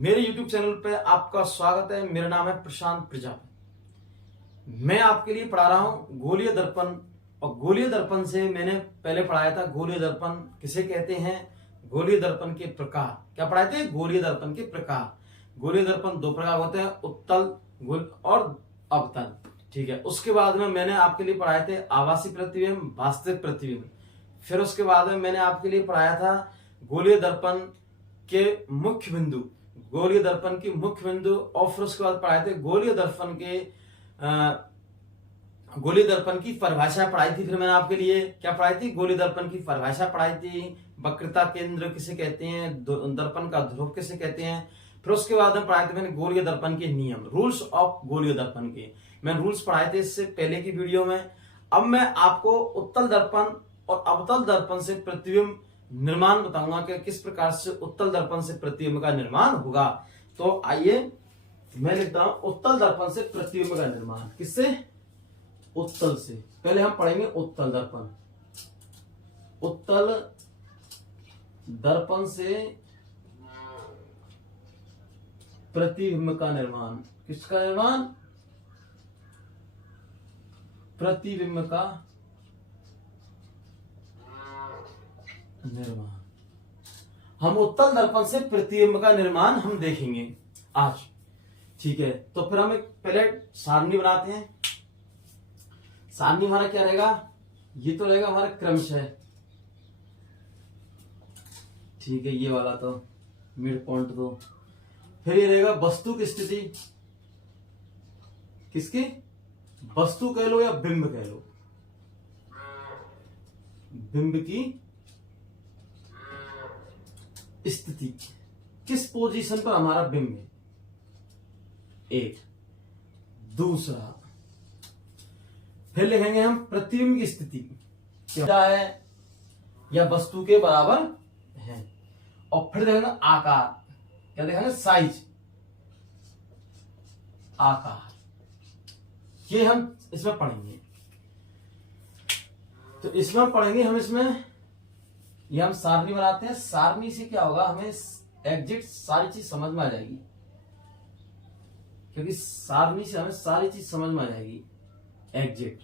मेरे YouTube channel पे आपका स्वागत है। मेरा नाम है प्रशांत प्रजापति। मैं आपके लिए पढ़ा रहा हूं गोलीय दर्पण। और गोलीय दर्पण से मैंने पहले पढ़ाया था गोलीय दर्पण किसे कहते हैं, गोलीय दर्पण के प्रकार। क्या पढ़ाए थे? गोलीय दर्पण के प्रकार। गोलीय दर्पण दो प्रकार होते हैं, उत्तल और अवतल। ठीक है। उसके बाद में मैंने आपके लिए पढ़ाए थे आभासी प्रतिबिंब, वास्तविक प्रतिबिंब। फिर उसके बाद में मैंने आपके लिए पढ़ाया था गोलीय दर्पण के मुख्य बिंदु, गोलीय दर्पण की मुख्य बिंदु। और फिर उसके बाद पढ़ाए थे गोलीय दर्पण की परिभाषा पढ़ाई थी। फिर मैंने आपके लिए क्या पढ़ाई थी? गोलीय दर्पण की परिभाषा पढ़ाई थी। वक्रता केंद्र किसे कहते हैं, दर्पण का ध्रुव किसे कहते हैं। फिर उसके बाद में पढ़ाए थे मैंने गोलीय दर्पण के नियम, रूल्स ऑफ गोलीय दर्पण के। मैंने रूल्स पढ़ाए थे इससे पहले की वीडियो में। अब मैं आपको उत्तल दर्पण और अवतल दर्पण से प्रतिबिंब निर्माण बताऊंगा कि किस प्रकार से उत्तल दर्पण से प्रतिबिंब का निर्माण होगा। तो आइए मैं लिखता हूं उत्तल दर्पण से प्रतिबिंब का निर्माण। किससे? उत्तल से। पहले हम पढ़ेंगे उत्तल दर्पण। उत्तल दर्पण से प्रतिबिंब का निर्माण। किसका निर्माण? प्रतिबिंब का निर्माण। हम उत्तल दर्पण से प्रतिबिंब का निर्माण हम देखेंगे आज। ठीक है। तो फिर हम एक पहले सारणी बनाते हैं। सारणी हमारा क्या रहेगा? ये तो रहेगा हमारा क्रमशः। ठीक है, ये वाला तो मिड पॉइंट दो। फिर ये रहेगा वस्तु की स्थिति। किसकी? वस्तु कह लो या बिंब कह लो। बिंब की स्थिति, किस पोजीशन पर हमारा बिंब है। एक। दूसरा फिर लिखेंगे हम प्रतिबिंब की स्थिति क्या है या वस्तु के बराबर है। और फिर देखेंगे आकार। क्या देखेंगे? साइज, आकार। ये हम इसमें पढ़ेंगे। तो इसमें हम पढ़ेंगे हम इसमें ये हम सारणी बनाते हैं। सारणी से क्या होगा, हमें एग्जैक्ट सारी चीज समझ में आ जाएगी, क्योंकि सारणी से हमें सारी चीज समझ में आ जाएगी एग्जैक्ट।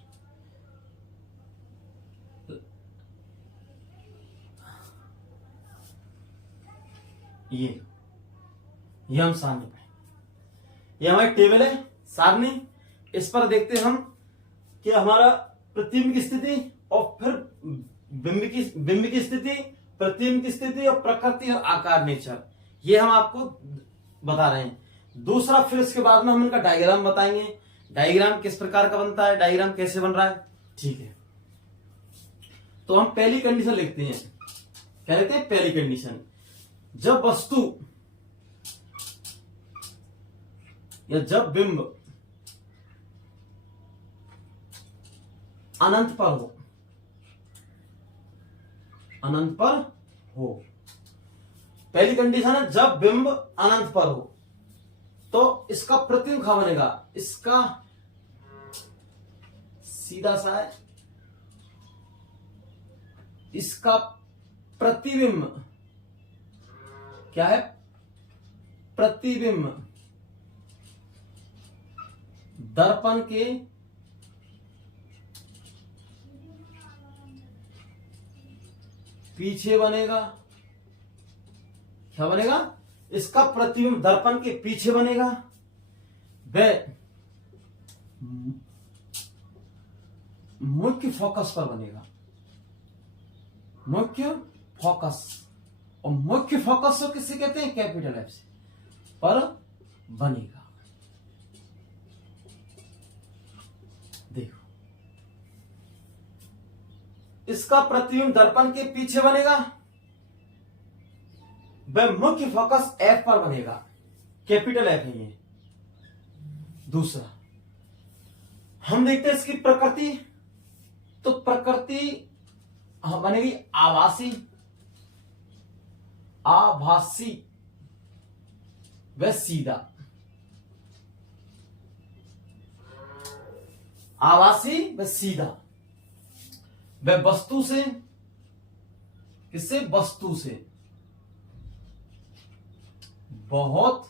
ये हम सारणी पढ़ेंगे। ये हमारी टेबल है सारणी। इस पर देखते हैं हम कि हमारा प्रतिबिंब की स्थिति और फिर बिंब की स्थिति, प्रतिबिंब की स्थिति और प्रकृति और आकार, नेचर, ये हम आपको बता रहे हैं। दूसरा फिर इसके बाद में हम इनका डायग्राम बताएंगे। डायग्राम किस प्रकार का बनता है, डायग्राम कैसे बन रहा है। ठीक है। तो हम पहली कंडीशन लिखते हैं। क्या लिखते हैं? पहली कंडीशन, जब वस्तु या जब बिंब अनंत पर हो, अनंत पर हो। पहली कंडीशन है जब बिंब अनंत पर हो, तो इसका प्रतिबिंब कहां बनेगा? इसका सीधा सा है, इसका प्रतिबिंब क्या है? प्रतिबिंब दर्पण के पीछे बनेगा। क्या बनेगा? इसका प्रतिबिंब दर्पण के पीछे बनेगा। वह मुख्य फोकस पर बनेगा। मुख्य फोकस। और मुख्य फोकस को किससे कहते हैं? कैपिटल एफ से। पर बनेगा। देखो, इसका प्रतिबिंब दर्पण के पीछे बनेगा, वह मुख्य फोकस एफ पर बनेगा। कैपिटल एफ है ये। दूसरा हम देखते हैं इसकी प्रकृति। तो प्रकृति बनेगी आभासी, आभासी व सीधा। आभासी व सीधा। वह वस्तु से, किससे? वस्तु से बहुत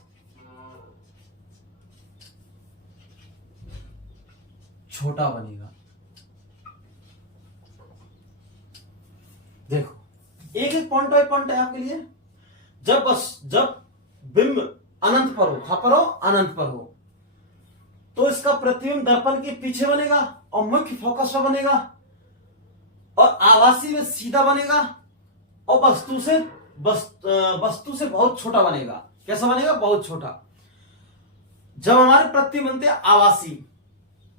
छोटा बनेगा। देखो एक एक पॉइंट बाय पॉइंट है आपके लिए। जब बिंब अनंत पर हो, कहां पर हो, अनंत पर हो, तो इसका प्रतिबिंब दर्पण के पीछे बनेगा और मुख्य फोकस पर बनेगा और आभासी में सीधा बनेगा और वस्तु से बहुत छोटा बनेगा। कैसा बनेगा? बहुत छोटा। जब हमारे प्रतिबिंब बनते हैं आभासी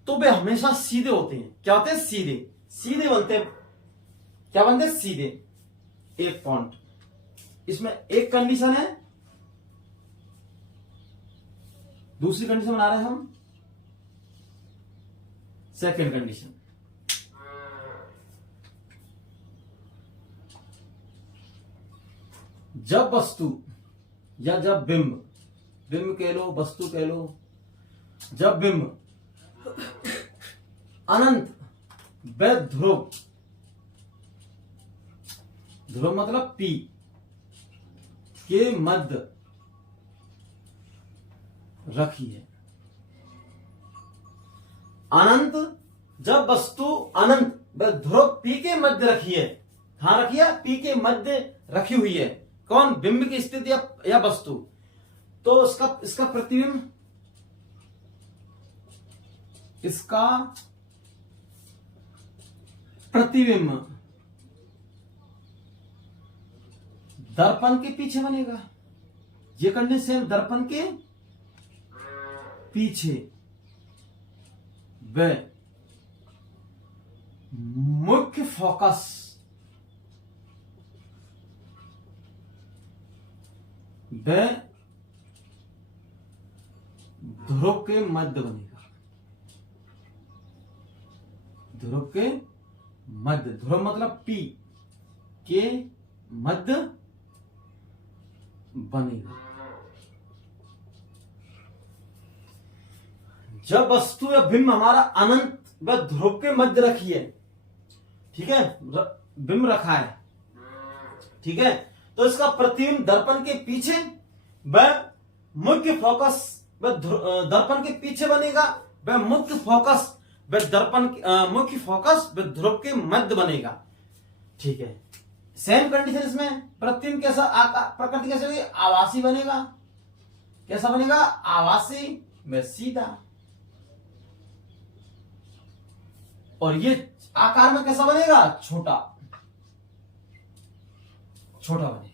तो वे हमेशा सीधे होते हैं। क्या होते हैं? सीधे। सीधे बनते हैं। क्या बनते हैं? सीधे। एक पॉइंट इसमें एक कंडीशन है। दूसरी कंडीशन बना रहे हैं हम, सेकेंड कंडीशन। जब वस्तु या जब बिंब कह लो, वस्तु कह लो, जब बिंब अनंत व ध्रुव मतलब P के मध्य रखिए। अनंत, जब वस्तु अनंत व ध्रुव P के मध्य रखिए। कहां रखिए? P के मध्य रखी हुई है। कौन? बिंब की स्थिति या वस्तु। तो इसका प्रतिबिंब, इसका प्रतिबिंब दर्पण के पीछे बनेगा। ये कंडीशन दर्पण के पीछे व मुख्य फोकस व ध्रुव के मध्य बनेगा। ध्रुव के मध्य, ध्रुव मतलब P के मध्य बनेगा। जब वस्तु या बिंब हमारा अनंत व ध्रुव के मध्य रखिए, ठीक है, बिंब रखा है, ठीक है, तो इसका प्रतिबिंब दर्पण के पीछे व मुख्य फोकस व दर्पण के पीछे बनेगा व मुख्य फोकस व मुख्य फोकस व ध्रुव के मध्य बनेगा। ठीक है। सेम कंडीशन इसमें प्रतिबिंब कैसा आकार प्रकृति कैसे होगी? आभासी बनेगा। कैसा बनेगा? आभासी में सीधा। और ये आकार में कैसा बनेगा? छोटा बनेगा।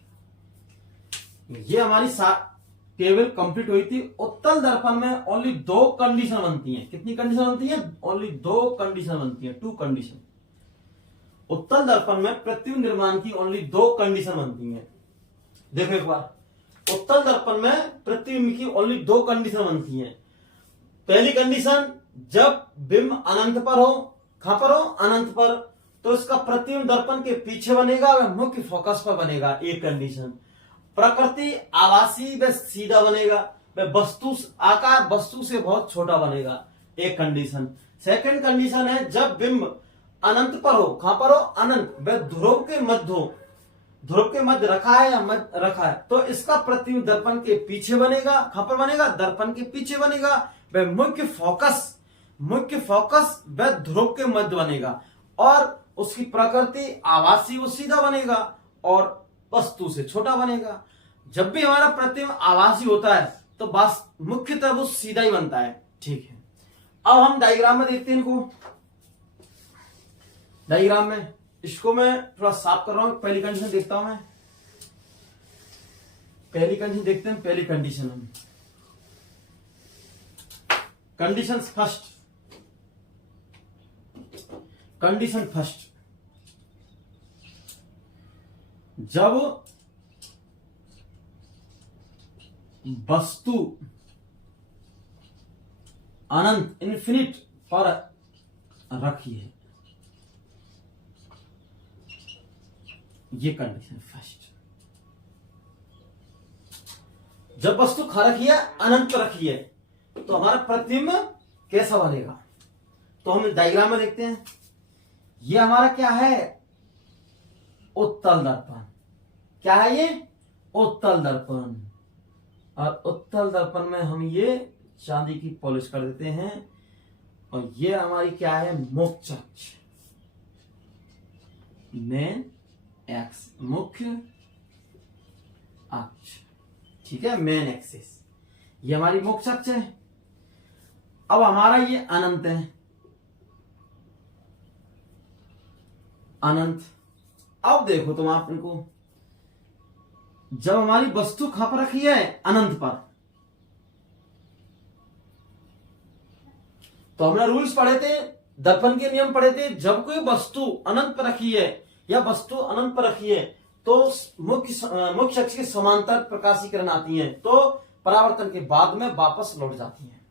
ये हमारी टेबल कंप्लीट हुई थी। उत्तल दर्पण में ओनली 2 कंडीशन बनती हैं। कितनी कंडीशन बनती है? ओनली 2 कंडीशन बनती है, 2 कंडीशन। उत्तल दर्पण में प्रतिबिंब निर्माण की ओनली 2 कंडीशन बनती हैं। देखो एक बार, उत्तल दर्पण में प्रतिबिंब की ओनली 2 कंडीशन बनती हैं। पहली कंडीशन, जब बिंब अनंत पर हो। कहां पर हो? अनंत पर। तो इसका प्रतिबिंब दर्पण के पीछे बनेगा व मुख्य फोकस पर बनेगा। एक कंडीशन। प्रकृति आभासी व सीधा बनेगा व आकार वस्तु से बहुत छोटा बनेगा। एक कंडीशन। सेकंड कंडीशन है, जब बिंब अनंत पर हो। कहां पर हो? अनंत व ध्रुव के मध्य हो। ध्रुव के मध्य रखा है या मध्य रखा है, तो इसका प्रतिबिंब दर्पण के पीछे बनेगा। कहां पर बनेगा? दर्पण के पीछे बनेगा व मुख्य फोकस व ध्रुव के मध्य बनेगा और उसकी प्रकृति आभासी व सीधा बनेगा और वस्तु से छोटा बनेगा। जब भी हमारा प्रतिबिंब आभासी होता है तो मुख्यतः वो सीधा ही बनता है। ठीक है। अब हम डायग्राम में देखते हैं इनको। डायग्राम में इसको मैं थोड़ा साफ कर रहा हूं। पहली कंडीशन देखता हूं मैं। पहली कंडीशन देखते हैं। पहली कंडीशन हम कंडीशन फर्स्ट। कंडीशन फर्स्ट, जब वस्तु अनंत इन्फिनिट पर रखी है। ये कंडीशन फर्स्ट। जब वस्तु खा रखी है, अनंत पर रखी है, तो हमारा प्रतिबिंब कैसा बनेगा? तो हम डायग्राम में देखते हैं। ये हमारा क्या है? उत्तल दर्पण। क्या है ये? उत्तल दर्पण। और उत्तल दर्पण में हम ये चांदी की पॉलिश कर देते हैं। और ये हमारी क्या है, मुख्य अक्ष, मेन एक्स, मुख्य अक्ष, ठीक है, मेन एक्सिस, ये हमारी मुख्य अक्ष है। अब हमारा ये अनंत है, अनंत। अब देखो तुम आप इनको, जब हमारी वस्तु कहां पर रखी है, अनंत पर, तो हमने रूल्स पढ़े थे, दर्पण के नियम पढ़े थे। जब कोई वस्तु अनंत पर रखी है या वस्तु अनंत पर रखी है तो मुख्य अक्ष के समांतर प्रकाशीकरण आती है, तो परावर्तन के बाद में वापस लौट जाती है।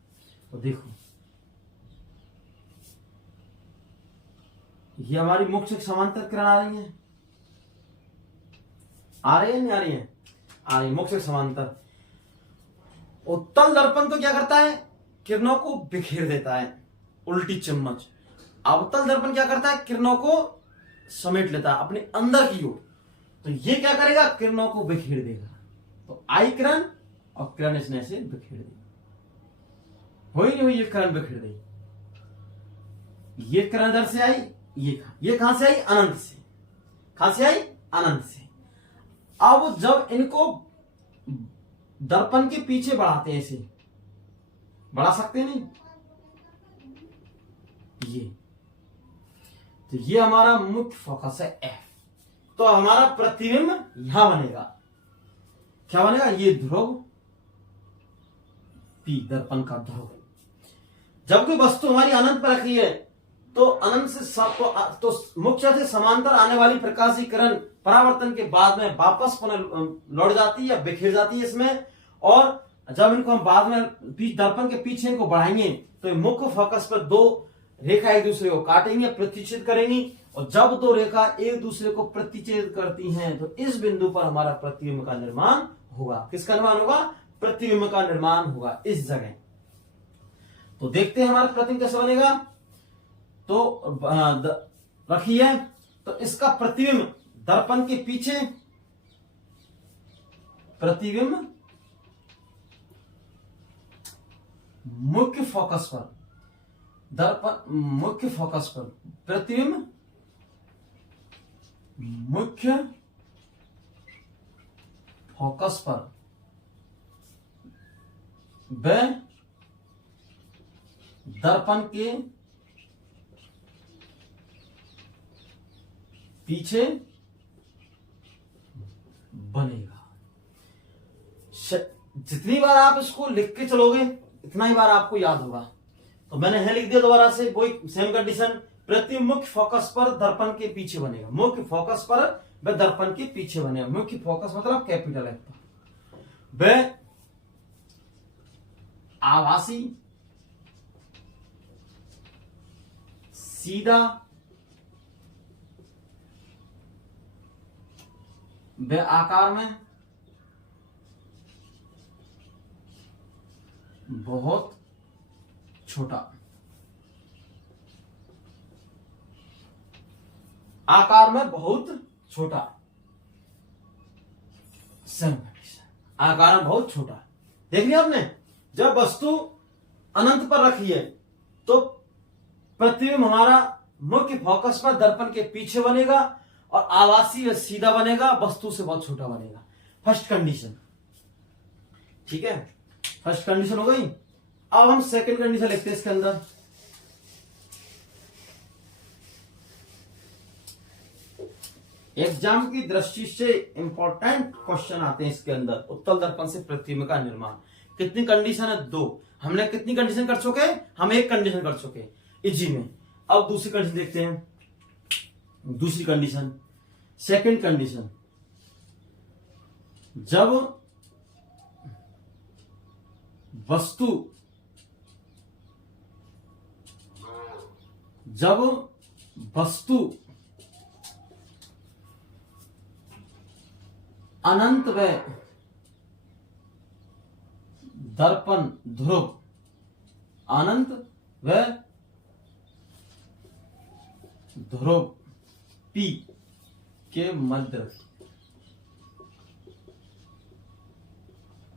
तो देखो ये हमारी मुख्य समांतर किरण आ रही है, आ रही है नहीं आ रही है, आ रही है, मुख्य समांतर। उत्तल दर्पण तो क्या करता है, किरणों को बिखेर देता है, उल्टी चम्मच। अवतल दर्पण क्या करता है, किरणों को समेट लेता है अपने अंदर की ओर। तो ये क्या करेगा, किरणों को बिखेर देगा। तो आई किरण और किरण इसने से बिखेर दी, हो ही नहीं हुई, ये किरण बिखेर दी। ये किरण इधर से आई, ये कहां से आई, अनंत से। कहां से आई, अनंत से। अब जब इनको दर्पण के पीछे बढ़ाते हैं, ऐसे बढ़ा सकते हैं नहीं, ये तो ये हमारा मुख्य फोकस है एफ। तो हमारा प्रतिबिंब यहां बनेगा, क्या बनेगा, ये ध्रुव पी, दर्पण का ध्रुव। जब कोई वस्तु हमारी अनंत पर रखी है तो अनंत से तो मुख्य से समांतर आने वाली प्रकाशीय किरण परावर्तन के बाद में वापस पुनः लौट जाती है या बिखर जाती है इसमें। और जब इनको हम बाद में दर्पण के पीछे इनको बढ़ाएंगे तो मुख्य फोकस पर दो रेखा एक दूसरे को काटेंगे, प्रतिच्छेद करेंगी। और जब दो रेखा एक दूसरे को प्रतिच्छेद करती हैं तो इस बिंदु पर हमारा प्रतिबिंब का निर्माण होगा। किसका निर्माण होगा, प्रतिबिंब का निर्माण होगा इस जगह। तो देखते हैं हमारा प्रतिबिंब कैसे बनेगा। तो रखिए, तो इसका प्रतिबिंब दर्पण के पीछे, प्रतिबिंब मुख्य फोकस पर, दर्पण मुख्य फोकस पर, प्रतिबिंब मुख्य फोकस पर व दर्पण के पीछे बनेगा। जितनी बार आप इसको लिख के चलोगे इतना ही बार आपको याद होगा। तो मैंने है लिख दिया दोबारा से, वही सेम कंडीशन, प्रतिबिंब मुख्य फोकस पर दर्पण के पीछे बनेगा, मुख्य फोकस पर व दर्पण के पीछे बनेगा। मुख्य फोकस मतलब कैपिटल एफ पर, व आभासी सीधा व आकार में बहुत छोटा, आकार में बहुत छोटा, सेम कंडीशन, आकार में बहुत छोटा। देख लिया आपने, जब वस्तु अनंत पर रखी है तो प्रतिबिंब हमारा मुख्य फोकस पर दर्पण के पीछे बनेगा और आभासी व सीधा बनेगा, वस्तु से बहुत छोटा बनेगा। फर्स्ट कंडीशन, ठीक है, फर्स्ट कंडीशन हो गई। अब हम सेकंड कंडीशन लिखते हैं इसके अंदर। एग्जाम की दृष्टि से इंपॉर्टेंट क्वेश्चन आते हैं इसके अंदर। उत्तल दर्पण से प्रतिबिंब का निर्माण, कितनी कंडीशन है, दो। हमने कितनी कंडीशन कर चुके, हम एक कंडीशन कर चुके इजी में। अब दूसरी कंडीशन देखते हैं। दूसरी कंडीशन, सेकंड कंडीशन, जब वस्तु अनंत व दर्पण ध्रुव, अनंत व ध्रुव P के मध्य,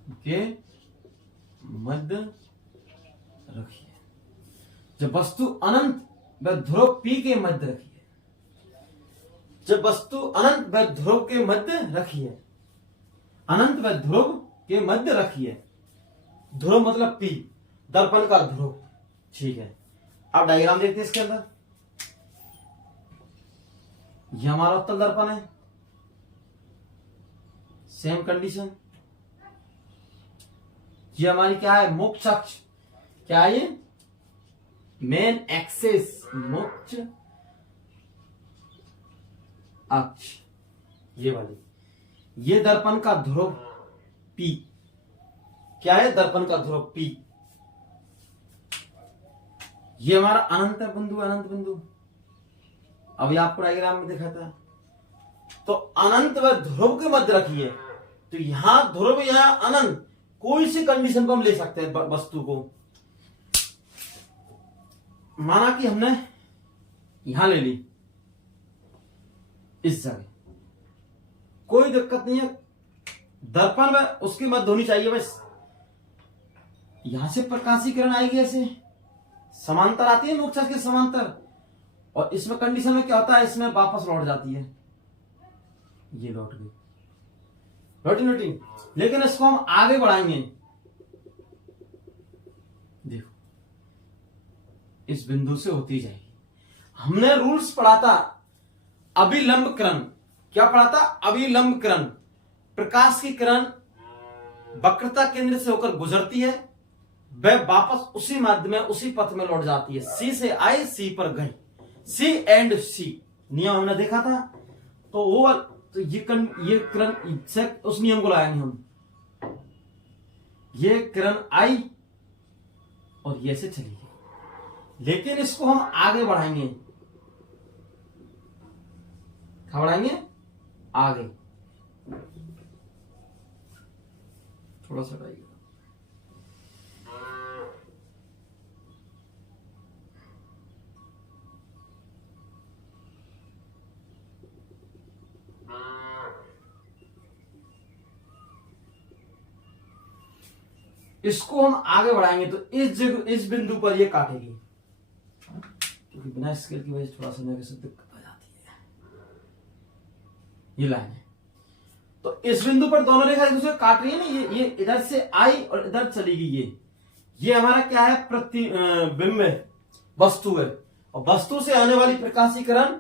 के मध्य रखिए। जब वस्तु अनंत व ध्रुव P के मध्य रखिए। जब वस्तु अनंत व ध्रुव के मध्य रखिए, अनंत व ध्रुव के मध्य रखिए। ध्रुव मतलब P, दर्पण का ध्रुव। ठीक है, अब डायग्राम देखते हैं इसके अंदर। यह हमारा उत्तल दर्पण है, सेम कंडीशन। ये हमारी क्या है, मुख्य अक्ष। क्या है ये, मेन एक्सिस, मुख्य अक्ष, ये वाली। ये दर्पण का ध्रुव P। क्या है, दर्पण का ध्रुव P। ये हमारा अनंत बिंदु, अनंत बिंदु अभी आपको डायग्राम में देखा था। तो अनंत व ध्रुव के मध्य रखिए। तो यहां ध्रुव, यहां अनंत, कोई सी कंडीशन को हम ले सकते हैं वस्तु को। माना कि हमने यहां ले ली, इस जगह, कोई दिक्कत नहीं है। दर्पण में उसकी मध्य होनी चाहिए बस। यहां से प्रकाशीकरण आएगी, ऐसे समांतर आती है, मुख्य के समांतर। और इसमें कंडीशन में क्या होता है, इसमें वापस लौट जाती है। ये लौट गई, लौटी। लेकिन इसको हम आगे बढ़ाएंगे। देखो, इस बिंदु से होती जाएगी। हमने रूल्स पढ़ा था अभिलंब किरण। क्या पढ़ा था, अभिलंब किरण। प्रकाश की किरण वक्रता केंद्र से होकर गुजरती है, वह वापस उसी माध्यम में, उसी पथ में लौट जाती है। सी से आई, सी पर गई। सी एंड सी नियम हमने देखा था। तो वो तो ये किरण से उस नियम को लाएंगे हम। ये किरण आई और ये से चली गई, लेकिन इसको हम आगे बढ़ाएंगे। क्या बढ़ाएंगे, आगे। थोड़ा सा हटाइए। इसको हम आगे बढ़ाएंगे तो इस बिंदु पर ये काटेगी, क्योंकि बिना स्केल की वजह से थोड़ा सा दिक्कत आ जाती है। ये लाइन है, तो इस बिंदु पर दोनों रेखा एक दूसरे को काट रही है ना। ये इधर से आई और इधर चली गई। ये हमारा क्या है, प्रतिबिंब वस्तु है। और वस्तु से आने वाली प्रकाशीकरण,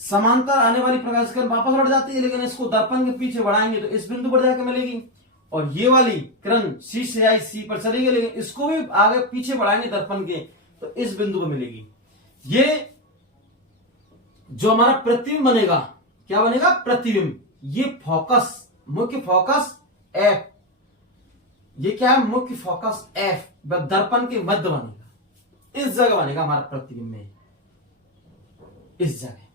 समांतर आने वाली प्रकाशीकरण वापस लौट जाती है। लेकिन इसको दर्पण के पीछे बढ़ाएंगे तो इस बिंदु पर जाकर मिलेगी। और ये वाली किरण सी से आई, सी पर चली गई, लेकिन इसको भी आगे पीछे बढ़ाएंगे दर्पण के, तो इस बिंदु पर मिलेगी। ये जो हमारा प्रतिबिंब बनेगा, क्या बनेगा, प्रतिबिंब। ये फोकस, मुख्य फोकस एफ। ये क्या है, मुख्य फोकस एफ, दर्पण के मध्य बनेगा। इस जगह बनेगा हमारा प्रतिबिंब में, इस जगह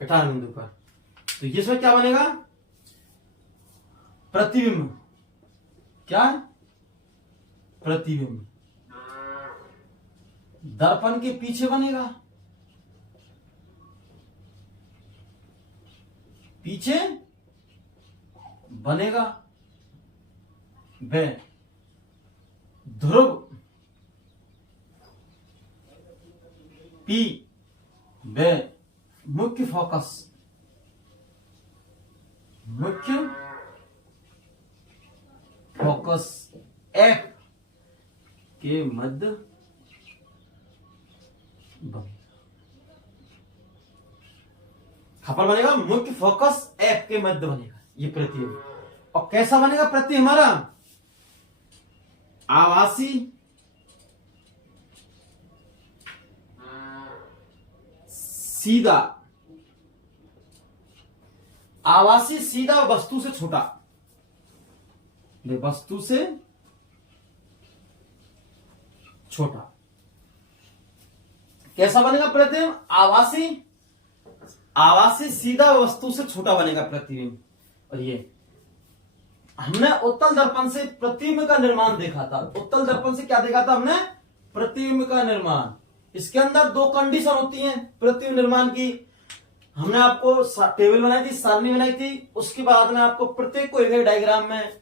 कटान बिंदु पर। तो इसमें क्या बनेगा, प्रतिबिंब। क्या है, प्रतिबिंब दर्पण के पीछे बनेगा, पीछे बनेगा। व ध्रुव P व मुख्य फोकस, मुख्य फोकस F के मध्य बनेगा। खपर बनेगा, मुख्य फोकस F के मध्य बनेगा ये प्रतिबिंब। और कैसा बनेगा प्रतिबिंब हमारा, आभासी सीधा, आभासी सीधा वस्तु से छोटा, वस्तु से छोटा। कैसा बनेगा प्रतिबिंब, आभासी सीधा वस्तु से छोटा बनेगा प्रतिबिंब। और ये हमने उत्तल दर्पण से प्रतिबिंब का निर्माण देखा था। उत्तल दर्पण से क्या देखा था हमने, प्रतिबिंब का निर्माण। इसके अंदर दो कंडीशन होती हैं प्रतिबिंब निर्माण की। हमने आपको टेबल बनाई थी, सारणी बनाई थी। उसके बाद में आपको प्रत्येक को एक डायग्राम में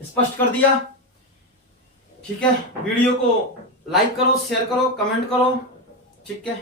स्पष्ट कर दिया। ठीक है, वीडियो को लाइक करो, शेयर करो, कमेंट करो। ठीक है।